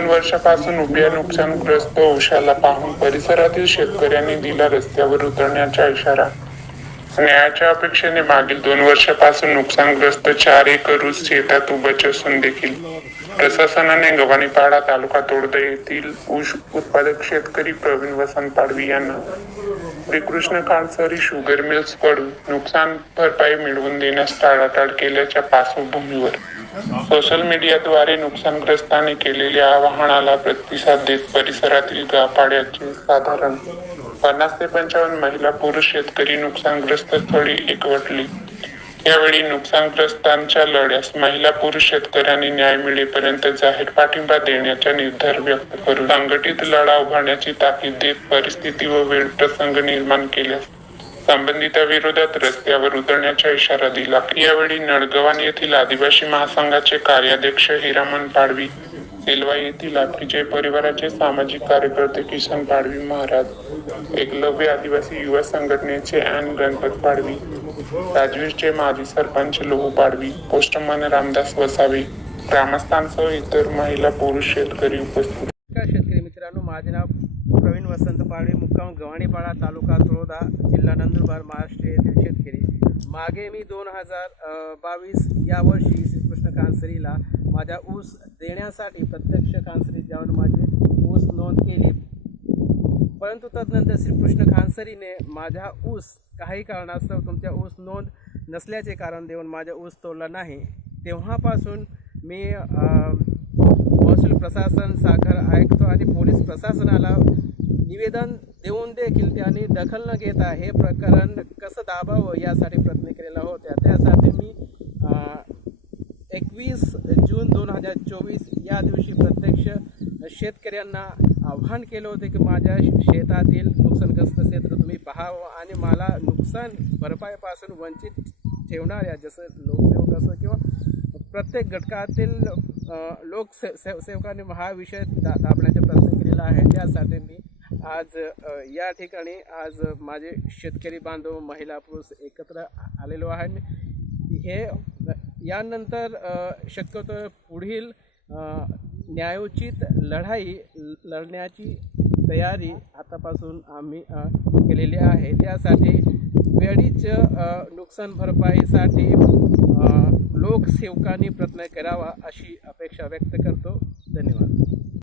दोन वर्षापासून उभ्या नुकसानग्रस्त ओशाला पाहून परिसरातील शेतकऱ्यांनी दिला रस्त्यावर उतरण्याचा इशारा. न्यायाच्या अपेक्षेने मागील दोन वर्षापासून नुकसानग्रस्त चार एकर ऊस शेतात उभच असून देखील प्रशासनाने गव्हाणीपाडा तालुका तोडदा येथील ऊस उत्पादक शेतकरी प्रवीण वसंत पाडवी यांना श्रीकृष्ण काळसरी शुगर मिल्सकडून नुकसान भरपाई मिळवून देण्यास टाळाटाळ केल्याच्या पार्श्वभूमीवर सोशल मीडियाद्वारे नुकसानग्रस्तांनी केलेल्या आवाहनाला प्रतिसाद देत परिसरातील गापाड्याचे साधारण पन्नास ते पंचावन्न महिला पुरुष शेतकरी नुकसानग्रस्त स्थळी एकवटली. यावेळी नुकसानग्रस्तांच्या लढ्यास महिला पुरुष शेतकऱ्यांनी न्याय मिळेपर्यंत जाहीर पाठिंबा देण्याचा निर्धार व्यक्त करून संघटित लढा उभारण्याची ताकीद देत परिस्थिती व वेळ प्रसंग निर्माण केल्यास संबंधिताविरोधात रस्त्यावर उतरण्याचा इशारा दिला. यावेळी नळगवान येथील आदिवासी महासंघाचे कार्याध्यक्ष हिरामन पाडवी सेलवा येथील अभिजय परिवाराचे सामाजिक कार्यकर्ते किसन पाडवी महाराज एकलव्य आदिवासी युवा संघटनेचे अॅन गणपत पाडवी राजवीरचे माजी सरपंच लोहू पाडवी पोस्टमन रामदास वसावे ग्रामस्थांसह इतर महिला पुरुष शेतकरी उपस्थित शेतकरी मित्रांनो माझे नाव प्रवीण वसंत पाडवी मुक्काम गव्हाणीपाडा तालुका तळोदा जिल्हा नंदुरबार महाराष्ट्र येथील शेतकरी. मागे मी दोन हजार बावीस या वर्षी श्रीकृष्ण कांसरीला माझ्या ऊस देण्यासाठी प्रत्यक्ष कांसरीत जाऊन माझे ऊस नोंद केली. परंतु तदनंतर श्रीकृष्ण खानसरीने माझ्या ऊस काही कारणास्तव तुमच्या ऊस नोंद नसल्याचे कारण देऊन माझ्या ऊस तोडला नाही. तेव्हापासून मी महसूल प्रशासन साखर आयुक्त आणि पोलीस प्रशासनाला निवेदन देऊन देखील त्यांनी दखल न घेता हे प्रकरण कसं दाबावं यासाठी प्रयत्न केलेला होता. त्यासाठी मी एकवीस जून दोन हजार चोवीस या दिवशी प्रत्यक्ष शेतकऱ्यांना आव्हान केलं होतं की माझ्या शेतातील नुकसानग्रस्त क्षेत्र तुम्ही पाहावं आणि मला नुकसान भरपाईपासून वंचित ठेवणाऱ्या जसं लोकसेवक असो किंवा प्रत्येक घटकातील लोक से सेव सेवकांनी हा विषय दा दाबण्याचा प्रयत्न केलेला आहे. त्यासाठी मी आज या ठिकाणी आज माझे शेतकरी बांधव महिला पुरुष एकत्र आलेलो आहे. हे यानंतर शक्यतो पुढील न्यायोचित लढाई ल- लढण्याची तयारी आतापासून आम्ही केलेली आहे. त्यासाठी वेळीच नुकसान भरपाईसाठी सेवकांनी प्रयत्न करावा अशी अपेक्षा व्यक्त करतो. धन्यवाद.